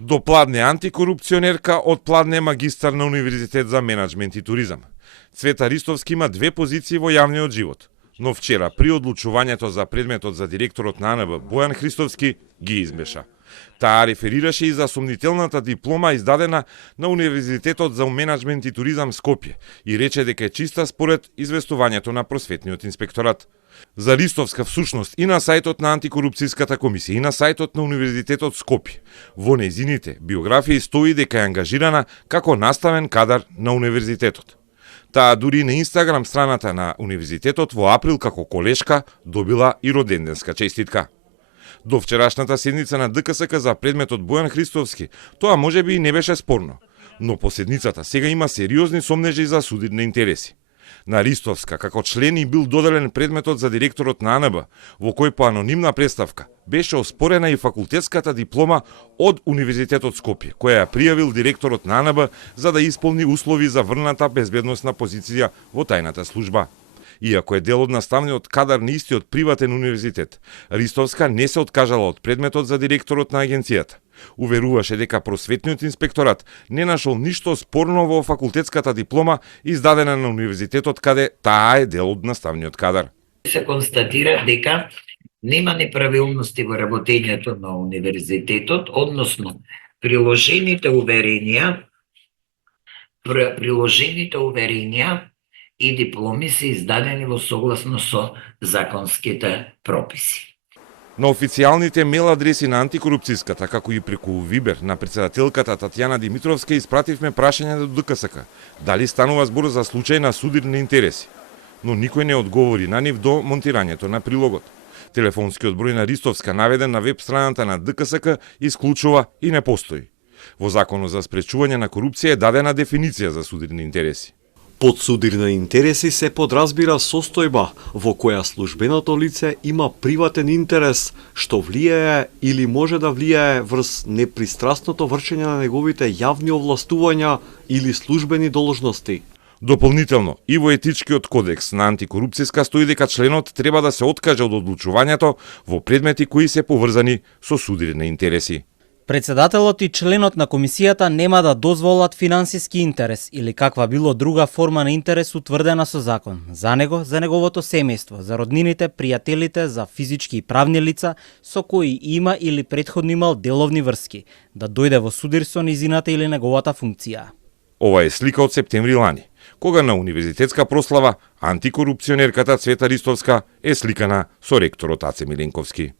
Допладне антикорупционерка, отпладне магистар на Универзитет за менаџмент и туризам. Цвета Ристовски има две позиции во јавниот живот, но вчера при одлучувањето за предметот за директорот на АНБ Бојан Христовски ги измеша. Таа реферираше и за сомнителната диплома издадена на Универзитетот за менаџмент и туризам Скопје и рече дека е чиста според известувањето на просветниот инспекторат. За Ристовска всушност и на сајтот на антикорупцијската комисија и на сајтот на Универзитетот Скопје во нејзините биографии стои дека е ангажирана како наставен кадар на универзитетот. Таа дури на Инстаграм страната на универзитетот во април како колешка добила и роденденска честитка. До вчерашната седница на ДКСК за предметот Бојан Христовски, тоа можеби и не беше спорно, но по седницата сега има сериозни сомнежи за судидни интереси. На Ристовска, како член и бил доделен предметот за директорот на АНБ, во кој по анонимна представка беше оспорена и факултетската диплома од Универзитетот Скопје, која ја пријавил директорот на АНБ за да исполни услови за врната безбедносна позиција во тајната служба. Иако е дел од наставниот кадар на истиот приватен универзитет, Ристовска не се откажала од предметот за директорот на агенцијата. Уверуваше дека просветниот инспекторат не нашол ништо спорно во факултетската диплома издадена на универзитетот каде таа е дел од наставниот кадар. Се констатира дека нема неправилности во работењето на универзитетот, односно приложените уверенија и дипломи се издадени во согласно со законските прописи. На официјалните мейл адреси на антикорупцијската, како и преку Вибер на председателката Татјана Димитровска испративме прашање до ДКСК дали станува збор за случај на судирни интереси, но никој не одговори на нив до монтирањето на прилогот. Телефонскиот број на Ристовска наведен на веб страната на ДКСК исклучува и не постои. Во Законот за спречување на корупција е дадена дефиниција за судирни интереси. Под судирни интереси се подразбира состојба во која службеното лице има приватен интерес што влијае или може да влијае врз непристрасното вршење на неговите јавни овластувања или службени должности. Дополнително, и во етичкиот кодекс на антикорупцијска стои дека членот треба да се откаже од одлучувањето во предмети кои се поврзани со судирни интереси. Председателот и членот на комисијата нема да дозволат финансиски интерес или каква било друга форма на интерес утврдена со закон за него, за неговото семејство, за роднините, пријателите, за физички и правни лица со кои има или претходно имал деловни врски, да дојде во судир со низината или неговата функција. Ова е слика од септември лани, кога на универзитетска прослава антикорупционерката Цвета Ристовска е сликана со ректорот Аце Миленковски.